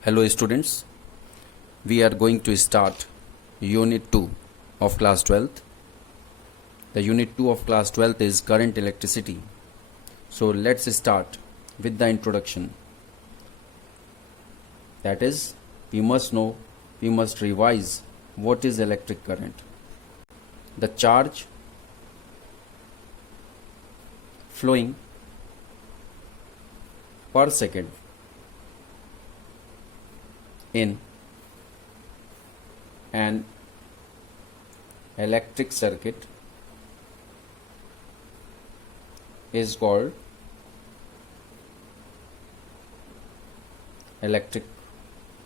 Hello students, we are going to start Unit 2 of class 12th. The Unit 2 of class 12th is current electricity. So let's start with the introduction. That is, we must revise what is electric current. The charge flowing per second in an electric circuit is called electric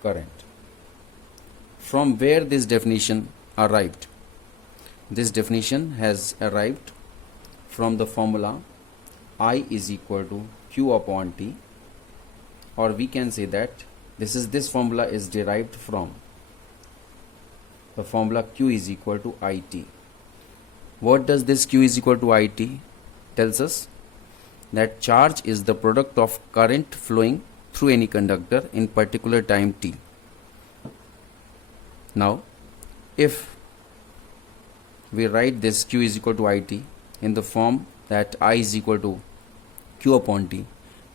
current. From where this definition arrived? This definition has arrived from the formula I is equal to Q upon T, or we can say that this formula is derived from the formula Q is equal to IT. What does this Q is equal to IT tells us? That charge is the product of current flowing through any conductor in particular time t. Now, if we write this Q is equal to IT in the form that I is equal to Q upon T,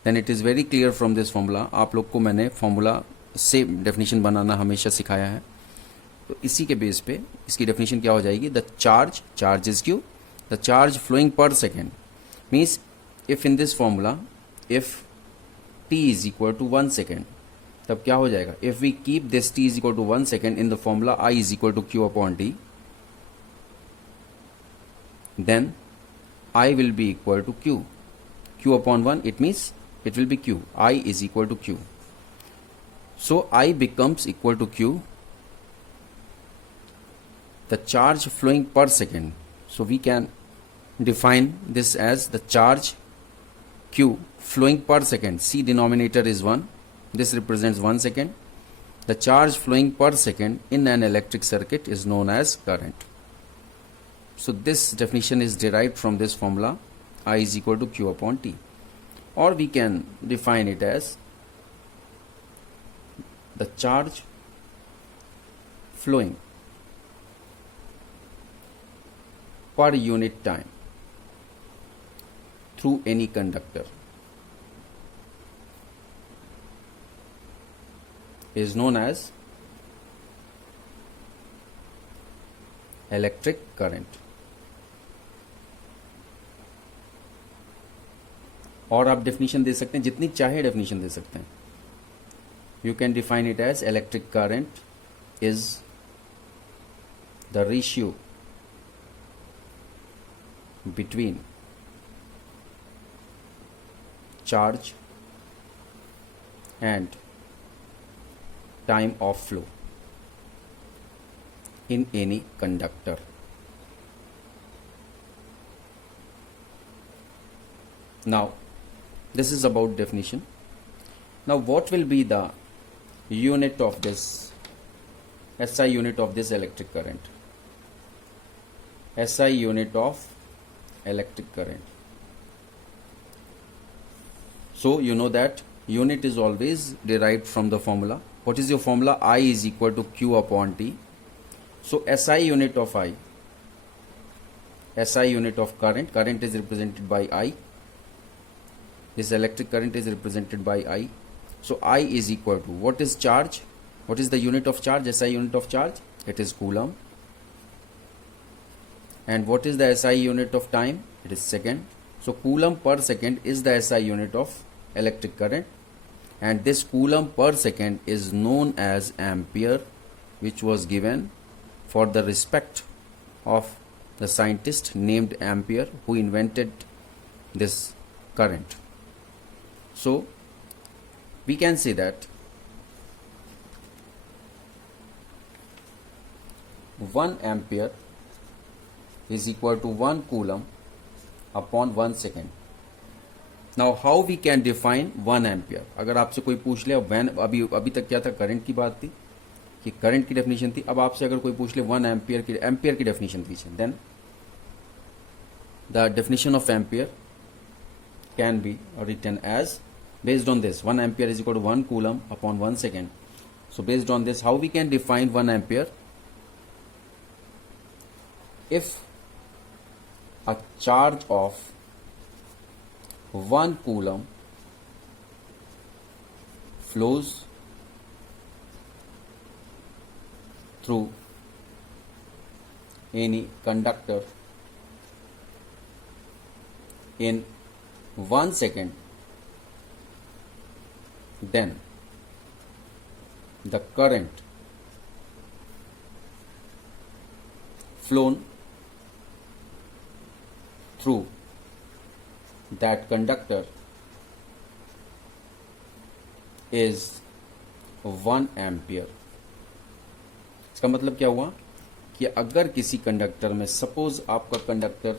then it is very clear from this formula. आप लोग को मैंने formula से definition बनाना हमेशा सिखाया है, तो इसी के बेस पे इसकी डेफिनेशन क्या हो जाएगी? The charge is Q, the charge flowing per second means if in this formula if t is equal to 1 second, तब क्या हो जाएगा? If we keep this t is equal to 1 second in the formula I is equal to Q upon T, then I will be equal to Q. Q upon 1, it means it will be Q. I is equal to Q. So I becomes equal to Q, the charge flowing per second. So we can define this as the charge Q flowing per second. See, denominator is 1. This represents 1 second. The charge flowing per second in an electric circuit is known as current. So this definition is derived from this formula I is equal to Q upon T, or we can define it as the charge flowing per unit time through any conductor is known as electric current. और आप definition दे सकते हैं, जितनी चाहे definition दे सकते हैं. You can define it as electric current is the ratio between charge and time of flow in any conductor. Now, this is about definition. Now, what will be the unit of this SI unit of this electric current? SI unit of electric current. So, you know that unit is always derived from the formula. What is your formula? I is equal to Q upon T. So SI unit of I, SI unit of current is represented by I. This electric current is represented by I. So I is equal to, what is charge? What is the unit of charge? SI unit of charge? It is coulomb. And what is the SI unit of time? It is second. So coulomb per second is the SI unit of electric current. And this coulomb per second is known as ampere, which was given for the respect of the scientist named Ampere, who invented this current. So we can say that 1 ampere is equal to 1 coulomb upon 1 second. Now how we can define 1 ampere? अगर आपसे कोई पूछ ले, अभी तक क्या था, current की बात थी कि करंट की डेफिनेशन थी. अब आपसे अगर कोई पूछ ले 1 एम्पियर की डेफिनेशन दीजिए, then the definition of ampere can be written as Based on this, 1 ampere is equal to 1 coulomb upon 1 second. So based on this, how we can define 1 ampere? If a charge of 1 coulomb flows through any conductor in 1 second, then the current flown through that conductor is 1 ampere. इसका मतलब क्या हुआ कि अगर किसी conductor में, suppose आपका conductor,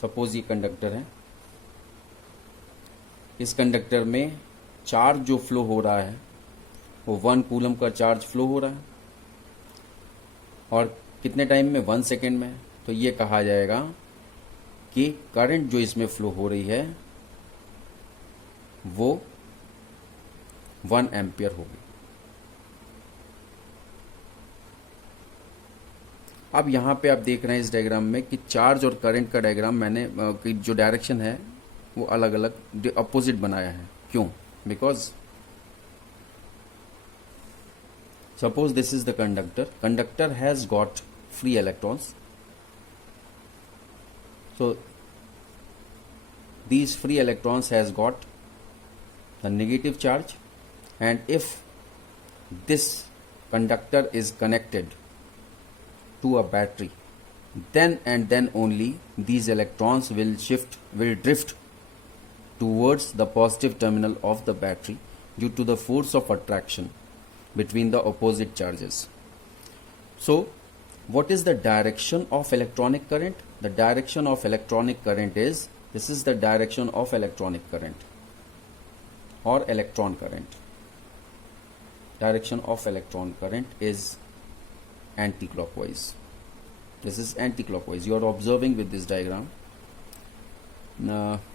suppose ये कंडक्टर है, इस कंडक्टर में चार्ज जो फ्लो हो रहा है वो 1 कूलम का चार्ज फ्लो हो रहा है और कितने टाइम में? 1 सेकेंड में. तो ये कहा जाएगा कि करंट जो इसमें फ्लो हो रही है वो 1 एम्पियर होगी. अब यहाँ पे आप देख रहे हैं इस डायग्राम में कि चार्ज और करंट का डायग्राम मैंने कि जो डायरेक्शन है वो अलग अलग अपोजिट बनाया है. क्यों? Because suppose this is the conductor has got free electrons. So these free electrons has got the negative charge, and if this conductor is connected to a battery, then and then only these electrons will drift towards the positive terminal of the battery due to the force of attraction between the opposite charges. So what is the direction of electronic current? The direction of electronic current is, this is the direction of electronic current or electron current. Direction of electron current is anti-clockwise. This is anti-clockwise. You are observing with this diagram.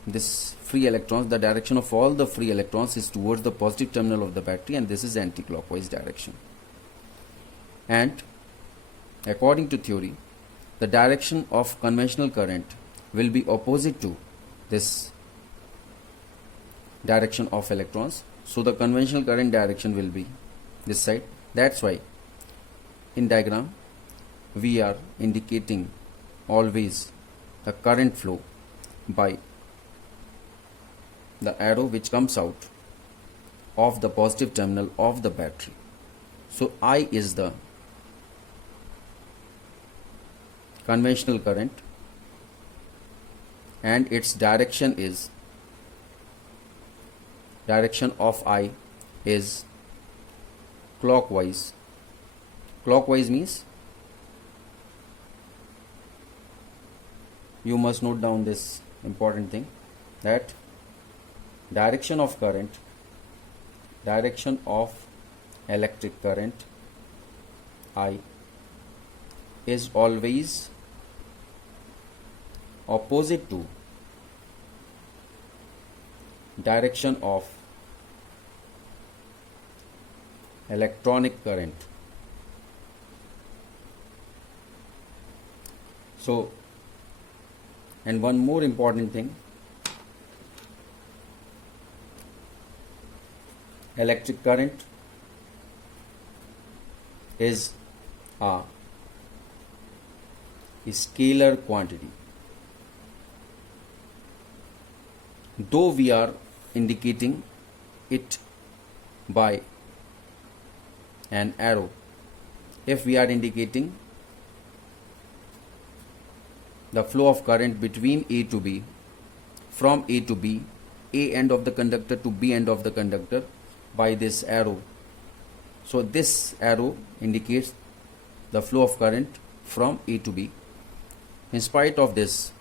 This free electrons, the direction of all the free electrons is towards the positive terminal of the battery, and this is anti-clockwise direction. And according to theory, the direction of conventional current will be opposite to this direction of electrons. So the conventional current direction will be this side. That's why in diagram we are indicating always the current flow by the arrow which comes out of the positive terminal of the battery. So I is the conventional current and its direction of I is clockwise. Clockwise means, you must note down this important thing, that direction of current, direction of electric current I is always opposite to direction of electronic current. So, and one more important thing, electric current is a scalar quantity. Though we are indicating it by an arrow, if we are indicating the flow of current between A to B, from A to B, A end of the conductor to B end of the conductor by this arrow. So this arrow indicates the flow of current from A to B. In spite of this,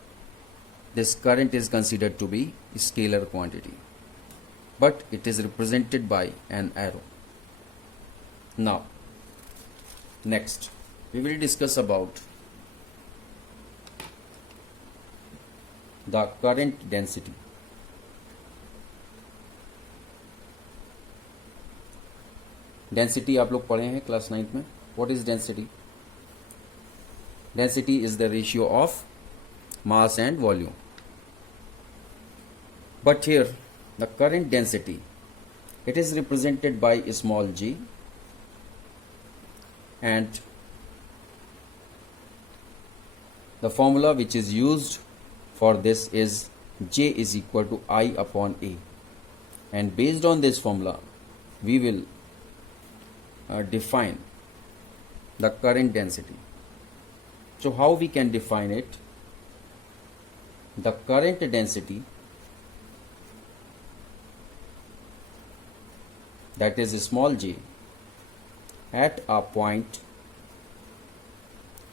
this current is considered to be a scalar quantity, but it is represented by an arrow. Now, next we will discuss about the current density. Density आप लोग पढ़े हैं class 9 में. What is density? Density is the ratio of mass and volume. But here the current density, it is represented by small g, and the formula which is used for this is J is equal to I upon A, and based on this formula we will define the current density. So how we can define it? The current density, that is small g, at a point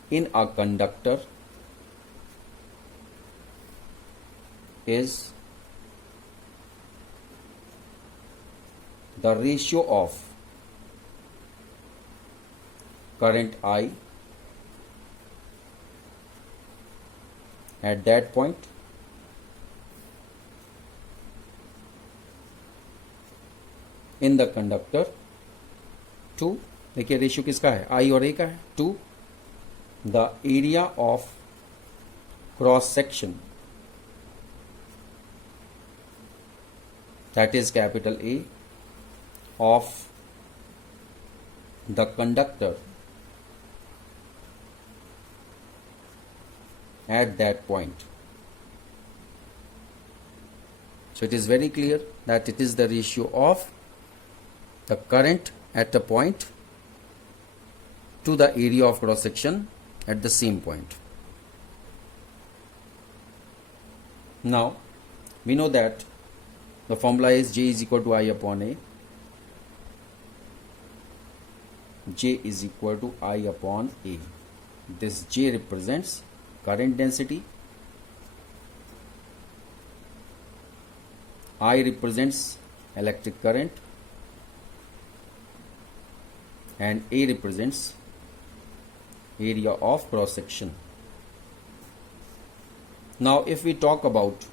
in a conductor is the ratio of current I at that point in the conductor to, देखिए ratio किसका है, I और A का है, to the area of cross section, that is capital A, of the conductor at that point. So it is very clear that it is the ratio of the current at a point to the area of cross section at the same point. Now we know that the formula is J is equal to I upon A. J is equal to I upon A. This J represents current density, I represents electric current, and A represents area of cross section. Now if we talk about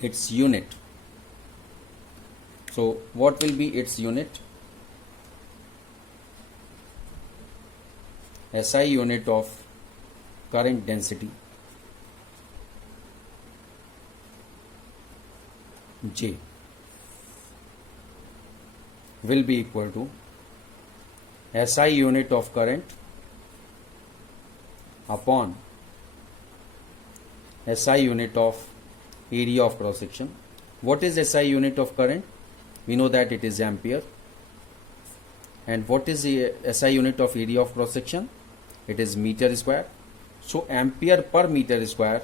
its unit, so what will be its unit? SI unit of current density, J, will be equal to SI unit of current upon SI unit of area of cross section. What is SI unit of current? We know that it is ampere. And what is the SI unit of area of cross section? It is meter square. So ampere per meter square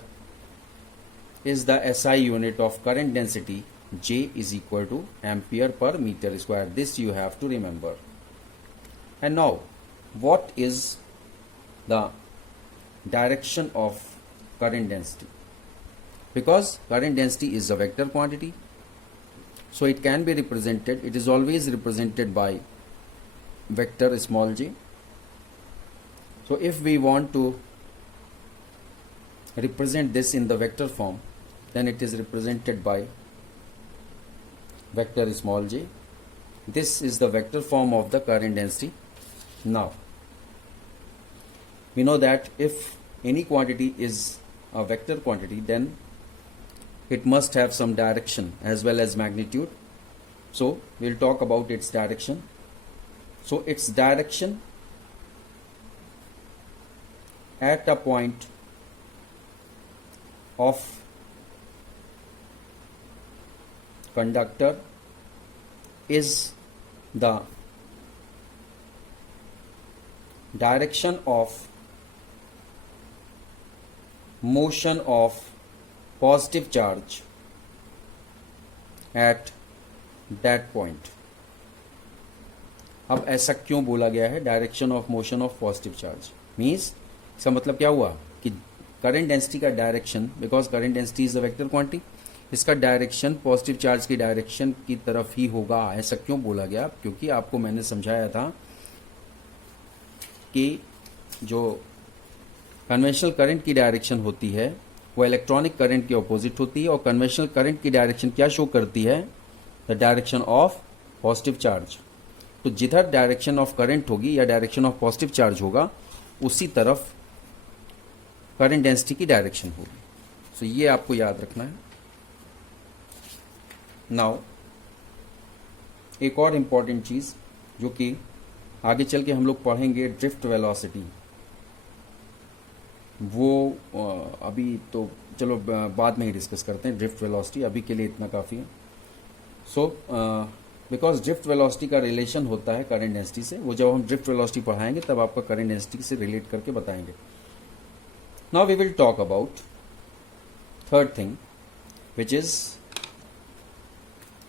is the SI unit of current density. J is equal to ampere per meter square. This you have to remember. And now what is the direction of current density? Because current density is a vector quantity, so it can be represented, it is always represented by vector small g. So if we want to represent this in the vector form, then it is represented by vector small j. This is the vector form of the current density. Now we know that if any quantity is a vector quantity, then it must have some direction as well as magnitude. So we'll talk about its direction. So its direction at a point of conductor is the direction of motion of positive charge at that point. अब ऐसा क्यों बोला गया है direction of motion of positive charge? Means इसका मतलब क्या हुआ कि करंट डेंसिटी का direction, because current density is a vector quantity, इसका डायरेक्शन पॉजिटिव चार्ज की डायरेक्शन की तरफ ही होगा. ऐसा क्यों बोला गया? क्योंकि आपको मैंने समझाया था कि जो कन्वेंशनल करंट की डायरेक्शन होती है वो इलेक्ट्रॉनिक करंट के ऑपोजिट होती है, और कन्वेंशनल करंट की डायरेक्शन क्या शो करती है? The direction of positive charge. तो जिधर डायरेक्शन ऑफ करंट होगी या डायरेक्शन ऑफ पॉजिटिव चार्ज होगा उसी तरफ करंट डेंसिटी की डायरेक्शन होगी। सो ये आपको याद रखना है। नाउ एक और इम्पॉर्टेंट चीज़ जो कि आगे चल के हम लोग पढ़ेंगे, ड्रिफ्ट वेलोसिटी। वो अभी तो चलो बाद में ही डिस्कस करते हैं ड्रिफ्ट वेलोसिटी, अभी के लिए इतना काफ़ी है। सो बिकॉज ड्रिफ्ट वेलोसिटी का रिलेशन होता है करंट डेंसिटी से, वो जब हम ड्रिफ्ट वेलोसिटी पढ़ाएंगे तब आपका करंट डेंसिटी से रिलेट करके बताएंगे। Now we will talk about third thing which is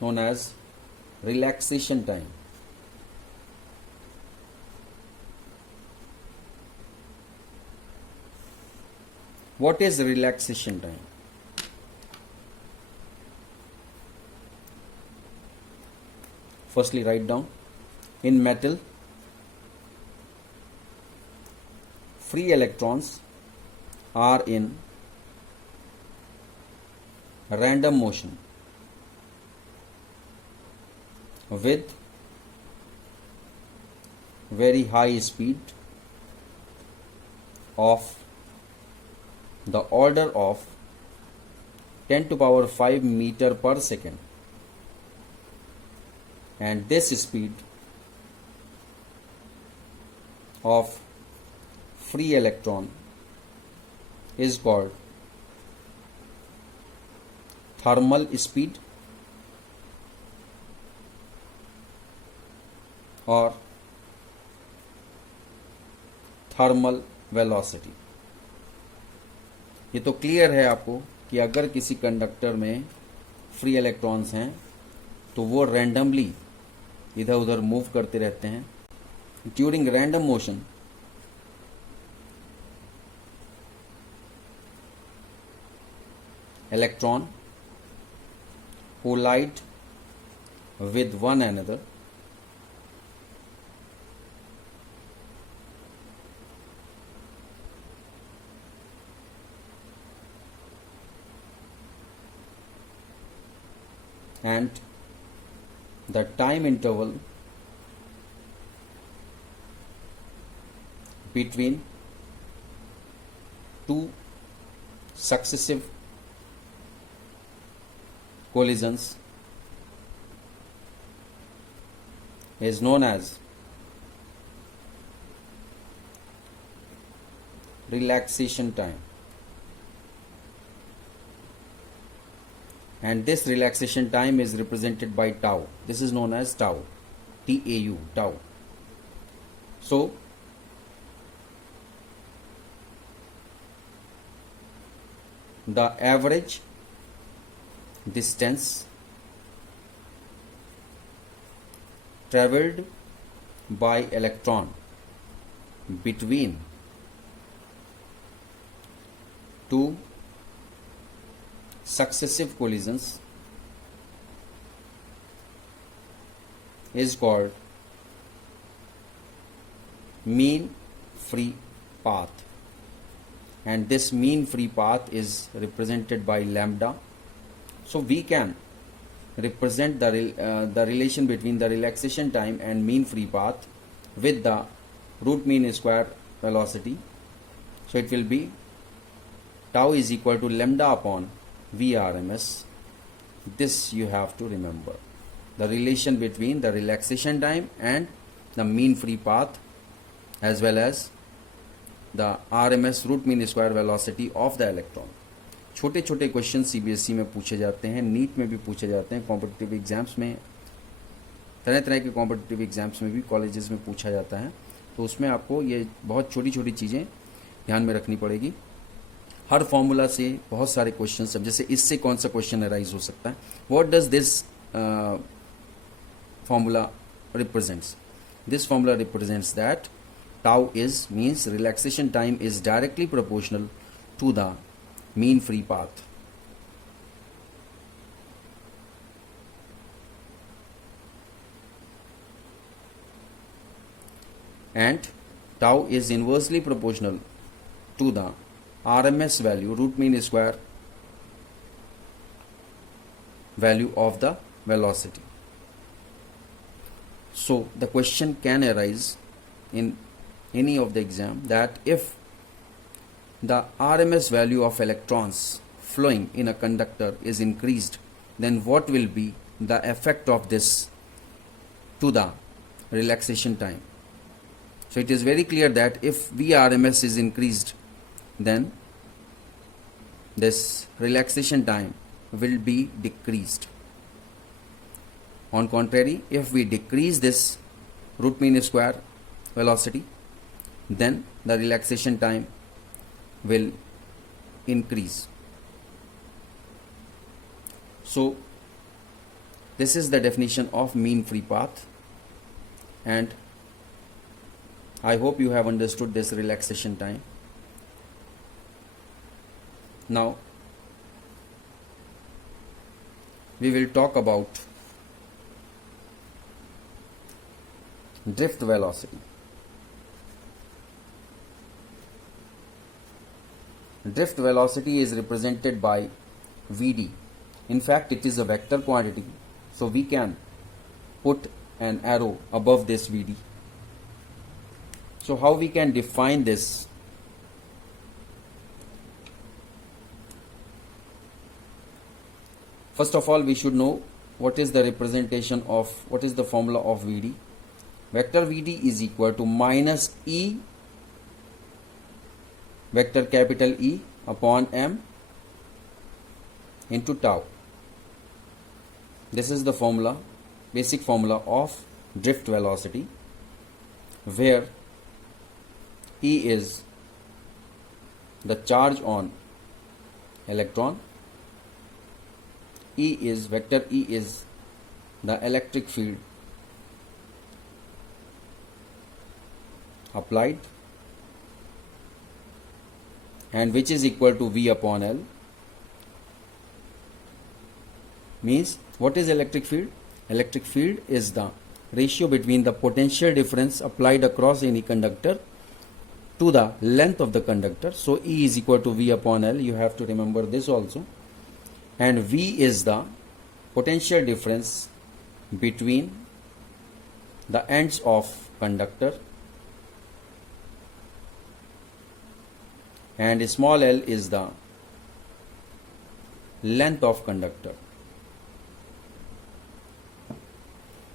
known as relaxation time. What is relaxation time? Firstly, write down. In metal, free electrons are in random motion with very high speed of the order of 10 to power 5 meter per second, and this speed of free electron is called thermal speed और thermal velocity. ये तो clear है आपको कि अगर किसी conductor में free electrons हैं तो वो रैंडमली इधर उधर मूव करते रहते हैं। During random motion electron collide with one another and the time interval between two successive collisions is known as relaxation time, and this relaxation time is represented by tau. This is known as tau, T-A-U, tau. So the average distance traveled by electron between two successive collisions is called mean free path, and this mean free path is represented by lambda. So we can represent the relation between the relaxation time and mean free path with the root mean square velocity. So it will be tau is equal to lambda upon VRMS. This you have to remember, the relation between the relaxation time and the mean free path as well as the RMS root mean square velocity of the electron. छोटे छोटे question CBSE में पूछे जाते हैं, NEET में भी पूछे जाते हैं, कॉम्पिटिटिव एग्जाम्स में, तरह तरह के कॉम्पिटिटिव एग्जाम्स में भी कॉलेजेस में पूछा जाता है। तो उसमें आपको ये बहुत छोटी छोटी चीज़ें ध्यान में रखनी पड़ेगी। हर फॉर्मूला से बहुत सारे क्वेश्चन, अब जैसे इससे कौन सा क्वेश्चन अराइज हो सकता है, what does this formula represents? This formula represents that tau is means relaxation time is directly proportional to the mean free path. And tau is inversely proportional to the RMS value, root mean square value of the velocity. So the question can arise in any of the exam that if the RMS value of electrons flowing in a conductor is increased, then what will be the effect of this to the relaxation time? So it is very clear that if Vrms is increased, then this relaxation time will be decreased. On contrary, if we decrease this root mean square velocity, then the relaxation time will increase. So this is the definition of mean free path, and I hope you have understood this relaxation time. Now we will talk about drift velocity. Drift velocity is represented by Vd. In fact, it is a vector quantity, so we can put an arrow above this Vd. So how we can define this? First of all, we should know what is the representation of, what is the formula of Vd. Vector Vd is equal to minus E vector capital E upon m into tau. This is the formula, basic formula of drift velocity, where E is the charge on electron, vector E is the electric field applied, and which is equal to V upon L. Means, what is electric field? Electric field is the ratio between the potential difference applied across any conductor to the length of the conductor. So E is equal to V upon L. You have to remember this also. And V is the potential difference between the ends of conductor, and small l is the length of conductor.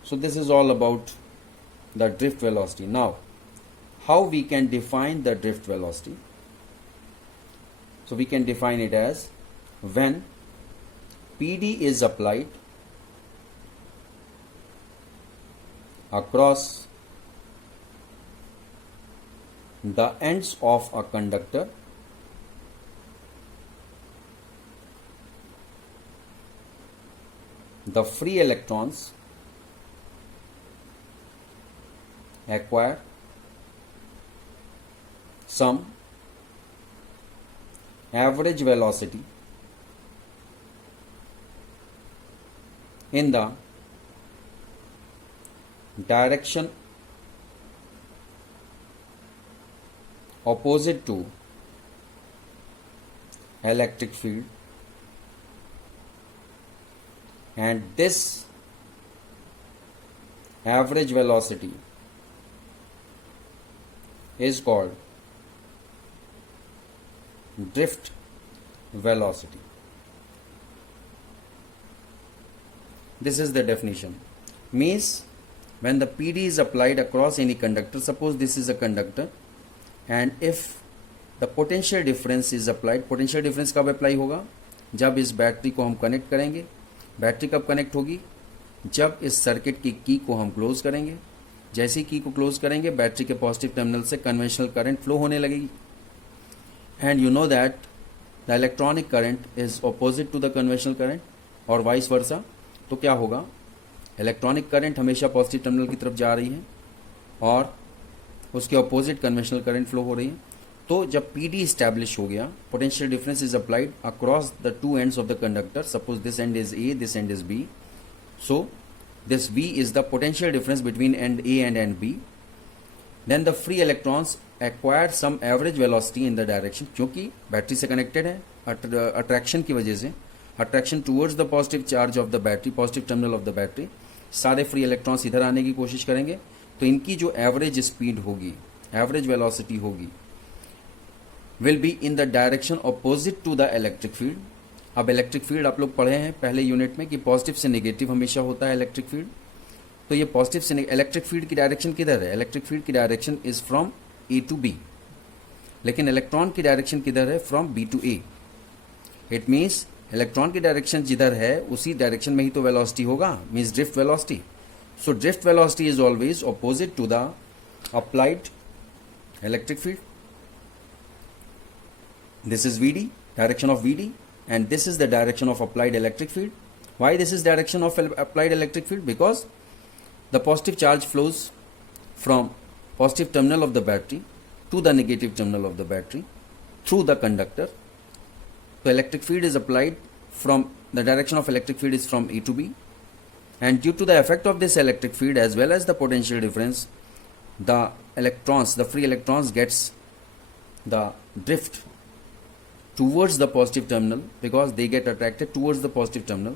So this is all about the drift velocity. Now, how we can define the drift velocity? So we can define it as when PD is applied across the ends of a conductor, the free electrons acquire some average velocity in the direction opposite to electric field, and this average velocity is called drift velocity. This is the definition. Means, when the PD is applied across any conductor, suppose this is a conductor, and if the potential difference is applied, potential difference कब apply होगा? जब इस battery को हम connect करेंगे. Battery कब connect होगी? जब इस सर्किट की की को हम क्लोज करेंगे. जैसे ही की को क्लोज करेंगे, बैटरी के पॉजिटिव टर्मिनल से कन्वेंशनल करंट फ्लो होने लगेगी. And you know that the electronic current is opposite to the conventional current, और वाइस वर्सा. तो क्या होगा? इलेक्ट्रॉनिक करंट हमेशा पॉजिटिव टर्मिनल की तरफ जा रही है और उसके ऑपोजिट कन्वेंशनल करंट फ्लो हो रही है. तो जब PD इस्टेब्लिश हो गया, potential difference is applied across the two ends of the conductor. Suppose this and is A, this and is B. So this V is the potential difference between end A and end B. Then the free electrons acquire some average velocity in the direction, क्योंकि battery से connected है, attraction की वजह से, attraction towards the positive charge of the battery, positive terminal of the battery. सारे free electrons इधर आने की कोशिश करेंगे, तो इनकी जो एवरेज स्पीड होगी, एवरेज वेलोसिटी होगी, will be in the direction opposite to the electric field. अब इलेक्ट्रिक फील्ड आप लोग पढ़े हैं पहले यूनिट में कि पॉजिटिव से नेगेटिव हमेशा होता है इलेक्ट्रिक फील्ड। तो ये पॉजिटिव से इलेक्ट्रिक फील्ड की डायरेक्शन किधर है? इलेक्ट्रिक फील्ड की direction is from A to B, लेकिन इलेक्ट्रॉन की डायरेक्शन किधर है? फ्रॉम बी टू ए। इट मीन्स इलेक्ट्रॉन की डायरेक्शन जिधर है उसी डायरेक्शन में ही तो वेलोसिटी होगा, means drift velocity. So drift velocity is always opposite to the applied electric field. This is VD, direction of VD, and this is the direction of applied electric field. Why this is direction of applied electric field? Because the positive charge flows from positive terminal of the battery to the negative terminal of the battery through the conductor. So electric field is applied from the direction of electric field is from A to B, and due to the effect of this electric field as well as the potential difference, the electrons, the free electrons gets the drift towards the positive terminal because they get attracted towards the positive terminal.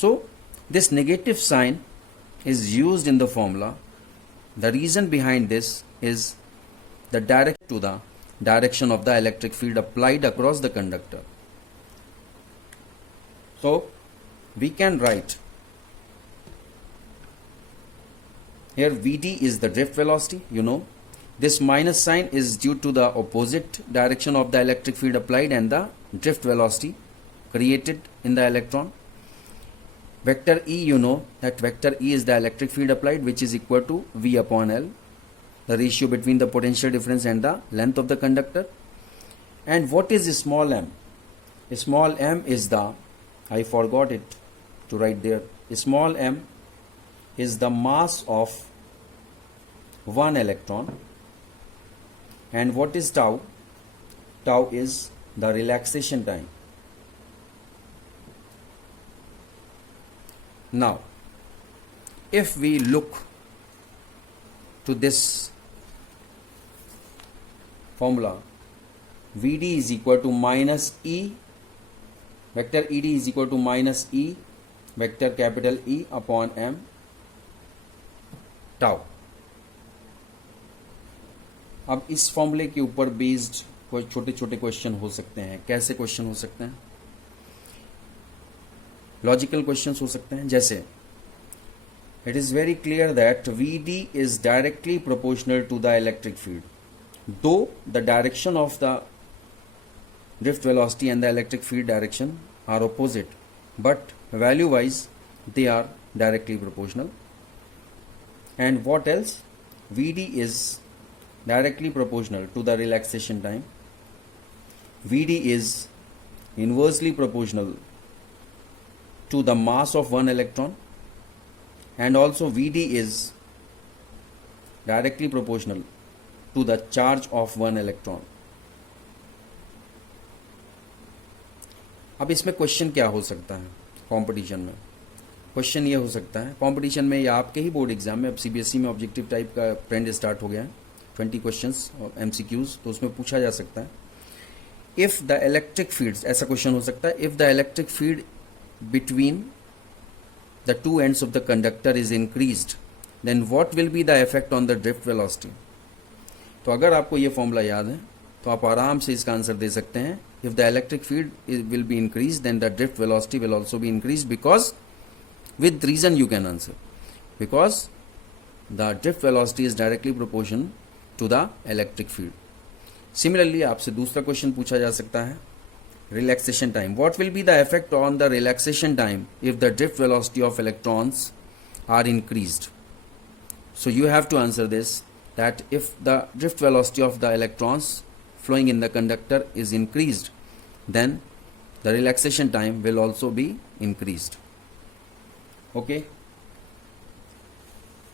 So this negative sign is used in the formula. The reason behind this is the direct to the direction of the electric field applied across the conductor. So we can write here VD is the drift velocity, you know. This minus sign is due to the opposite direction of the electric field applied and the drift velocity created in the electron. Vector E, you know that vector E is the electric field applied, which is equal to V upon L, the ratio between the potential difference and the length of the conductor. And what is small m? Small m is the, I forgot it to write there, small m is the mass of one electron. And what is tau? Tau is the relaxation time. Now, if we look to this formula, VD is equal to minus E, vector ED is equal to minus E, vector capital E upon M, tau. अब इस फॉर्मूले के ऊपर based कोई छोटे छोटे question हो सकते हैं। कैसे क्वेश्चन हो सकते हैं? लॉजिकल क्वेश्चंस हो सकते हैं, जैसे it is very clear that VD is directly proportional to the electric field, though the direction of the drift velocity and the electric field direction are opposite, but value wise they are directly proportional. And what else? VD is directly proportional to the relaxation time. VD is inversely proportional to the mass of one electron, and also VD is directly proportional to the charge of one electron. अब इसमें question क्या हो सकता है competition में? Question ये हो सकता है कंपटीशन में या आपके ही बोर्ड एग्जाम में, अब CBSE में ऑब्जेक्टिव टाइप का ट्रेंड स्टार्ट हो गया है, 20 क्वेश्चंस और MCQs, तो उसमें पूछा जा सकता है इफ द इलेक्ट्रिक फील्ड, ऐसा क्वेश्चन हो सकता है, if the electric field between the two ends of the conductor is increased, then what will be the effect on the drift velocity. तो अगर आपको ये फॉर्मूला याद है तो आप आराम से इसका आंसर दे सकते हैं, if the electric field will be increase then the drift velocity will also be increase, because with reason you can answer, because the drift velocity is directly proportional to the electric field. Similarly आपसे दूसरा question पूछा जा सकता है, relaxation time. What will be the effect on the relaxation time if the drift velocity of electrons are increased? So you have to answer this, that if the drift velocity of the electrons flowing in the conductor is increased, then the relaxation time will also be increased. Okay,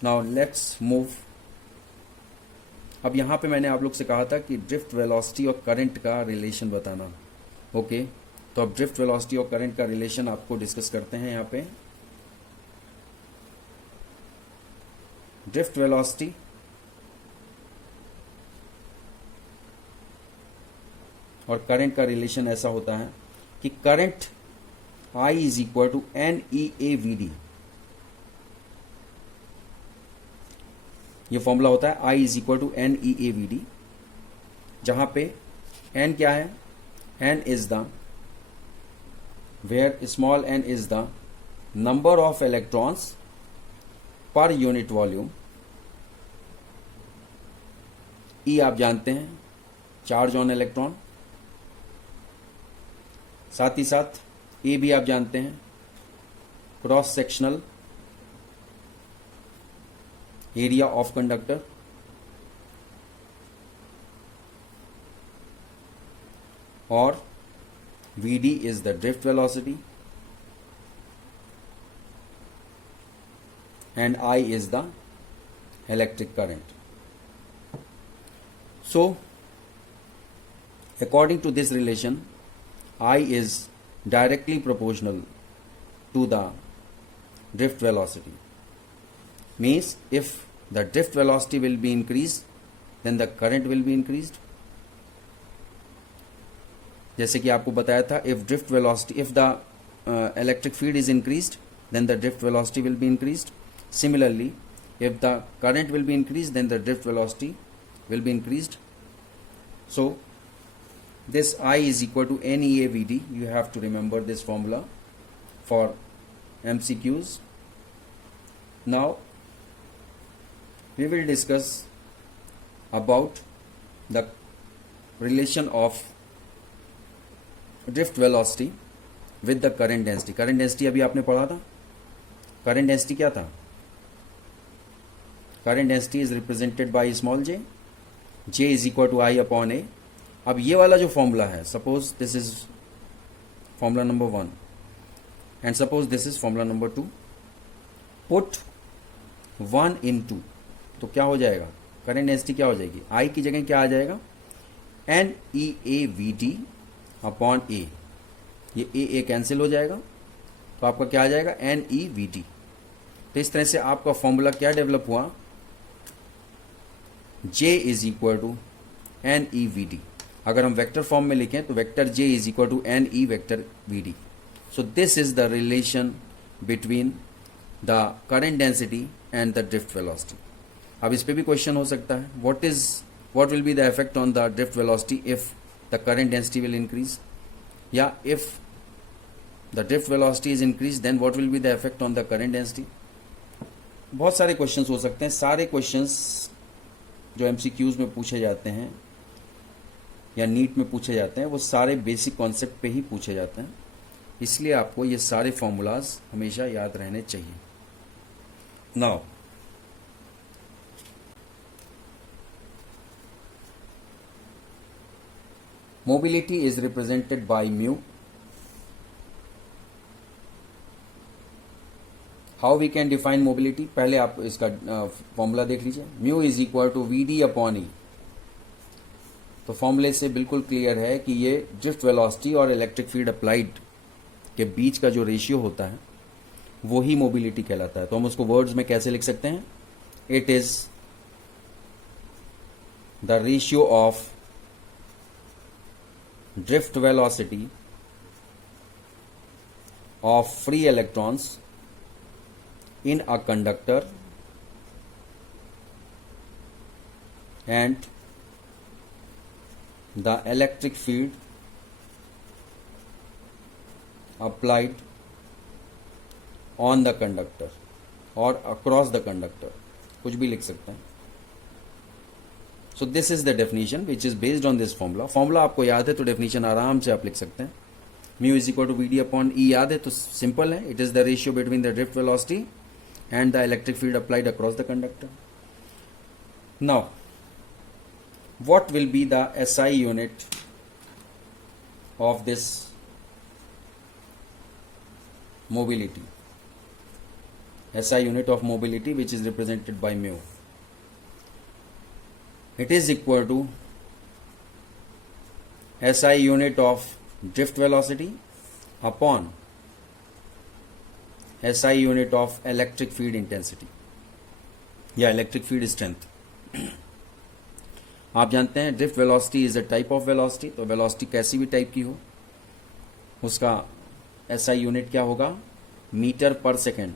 now let's move. अब यहाँ पे मैंने आप लोग से कहा था कि ड्रिफ्ट वेलोसिटी और करंट का रिलेशन बताना। ओके, तो अब ड्रिफ्ट वेलोसिटी और करंट का रिलेशन आपको डिस्कस करते हैं। यहाँ पे ड्रिफ्ट वेलोसिटी और करंट का रिलेशन ऐसा होता है कि current I is equal to NEAVD, ये फॉर्मूला होता है I is equal to N E A V D, जहां पे n क्या है, n is the where small n is the number of electrons per unit volume. E आप जानते हैं चार्ज ऑन इलेक्ट्रॉन, साथ ही साथ A भी आप जानते हैं cross sectional area of conductor, और Vd is the drift velocity and I is the electric current. So according to this relation, I is directly proportional to the drift velocity. Means if the drift velocity will be increased, then the current will be increased. जैसे कि आपको बताया था, if drift velocity, if the electric field is increased, then the drift velocity will be increased. Similarly, if the current will be increased, then the drift velocity will be increased. So this I is equal to NEAVD. You have to remember this formula for MCQs. Now we will discuss about the relation of drift velocity with the current density. Current density अभी आपने पढ़ा था. Current density क्या था? Current density is represented by small j. J is equal to I upon A. अब ये वाला जो फॉर्मूला है, suppose this is formula number 1 and suppose this is formula number 2. Put 1 in 2, तो क्या हो जाएगा? करंट डेंसिटी क्या हो जाएगी? I की जगह क्या आ जाएगा? NEAVD upon A. ये A कैंसिल हो जाएगा, तो आपका क्या आ जाएगा? NEVD. तो इस तरह से आपका फॉर्मूला क्या डेवलप हुआ? J is equal to NEVD. अगर हम वेक्टर फॉर्म में लिखें तो vector J is equal to NE vector VD. So this is the relation between the current density and the drift velocity. अब इस पे भी क्वेश्चन हो सकता है, what will be the effect on the drift velocity if the current density will increase, या if the drift velocity is increase then what will be the effect on the current density. बहुत सारे questions हो सकते हैं. सारे questions जो MCQs में पूछे जाते हैं या नीट में पूछे जाते हैं वो सारे बेसिक कॉन्सेप्ट पे ही पूछे जाते हैं, इसलिए आपको ये सारे फॉर्मूलाज हमेशा याद रहने चाहिए. Now mobility is represented by mu. How we can define mobility? पहले आप इसका फॉर्मूला देख लीजिए. Mu is equal to VD upon E. तो फॉर्मूले से बिल्कुल क्लियर है कि ये ड्रिफ्ट वेलोसिटी और इलेक्ट्रिक फील्ड अप्लाइड के बीच का जो रेशियो होता है वो ही मोबिलिटी कहलाता है. तो हम उसको वर्ड्स में कैसे लिख सकते हैं? It is the ratio of drift velocity of free electrons in a conductor and the electric field applied on the conductor or across the conductor. कुछ भी लिख सकते हैं. So this is the definition which is based on this formula. Formula आपको याद है तो definition आराम से आप लिख सकते हैं. Mu is equal to VD upon E याद है तो सिंपल है. It is the ratio between the drift velocity and the electric field applied across the conductor. Now, what will be the SI unit of this mobility? SI unit of mobility which is represented by mu. It is equal to SI unit of drift velocity upon SI unit of electric field intensity या electric field strength. आप जानते हैं drift velocity is a type of velocity. तो velocity कैसी भी type की हो उसका SI यूनिट क्या होगा? मीटर पर second.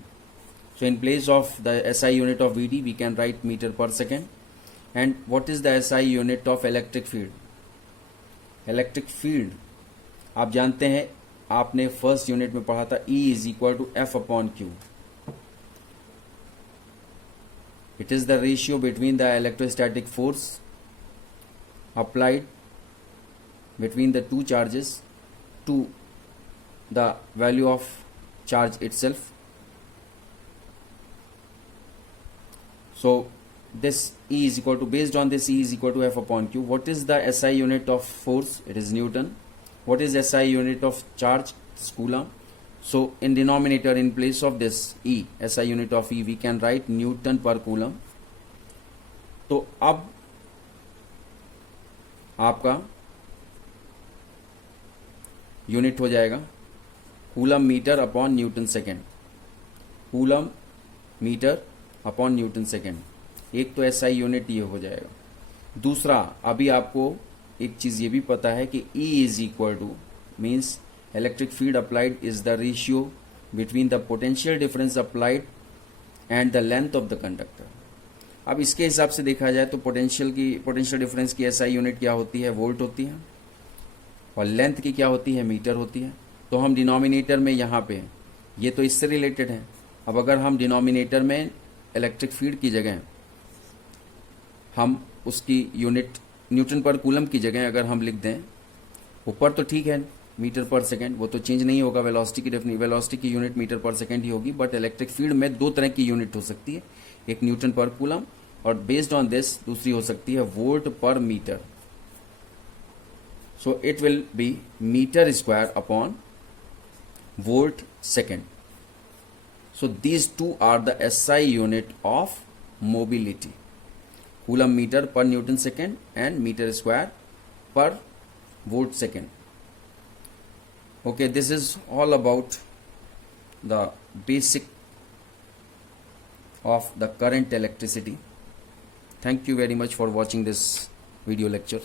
So in place of the SI unit of VD, we can write meter per second. And what is the SI unit of electric field? Electric field, आप जानते हैं, आपने फर्स्ट यूनिट में पढ़ा था, E is equal to F upon Q. It is the ratio between the electrostatic force applied between the two charges to the value of charge itself. So this E is equal to, based on this E is equal to F upon Q. What is the SI unit of force? It is Newton. What is SI unit of charge? It's Coulomb. So in denominator, in place of this E, SI unit of E, we can write Newton per Coulomb. तो अब आपका unit हो जाएगा coulomb meter upon newton second. Coulomb meter upon newton second. एक तो SI unit ये हो जाएगा. दूसरा, अभी आपको एक चीज ये भी पता है कि E is equal two means electric field applied is the ratio between the potential difference applied and the length of the conductor. अब इसके हिसाब से देखा जाए तो पोटेंशियल डिफरेंस की एसआई यूनिट क्या होती है? वोल्ट होती है. और लेंथ की क्या होती है? मीटर होती है. तो हम डिनोमिनेटर में यहाँ पे, ये तो इससे रिलेटेड है. अब अगर हम डिनोमिनेटर में इलेक्ट्रिक फील्ड की जगह हम उसकी यूनिट न्यूटन पर कूलम की जगह अगर हम लिख दें, ऊपर तो ठीक है मीटर पर सेकेंड, वो तो चेंज नहीं होगा. वेलोसिटी की यूनिट मीटर पर सेकेंड ही होगी. बट इलेक्ट्रिक फील्ड में दो तरह की यूनिट हो सकती है, एक न्यूटन पर कूलम और बेस्ड ऑन दिस दूसरी हो सकती है volt per meter. So it will be meter square upon volt second. So these two are the SI unit of mobility. Coulomb meter per Newton second and meter square per volt second. Okay, this is all about the basic of the current electricity. Thank you very much for watching this video lecture.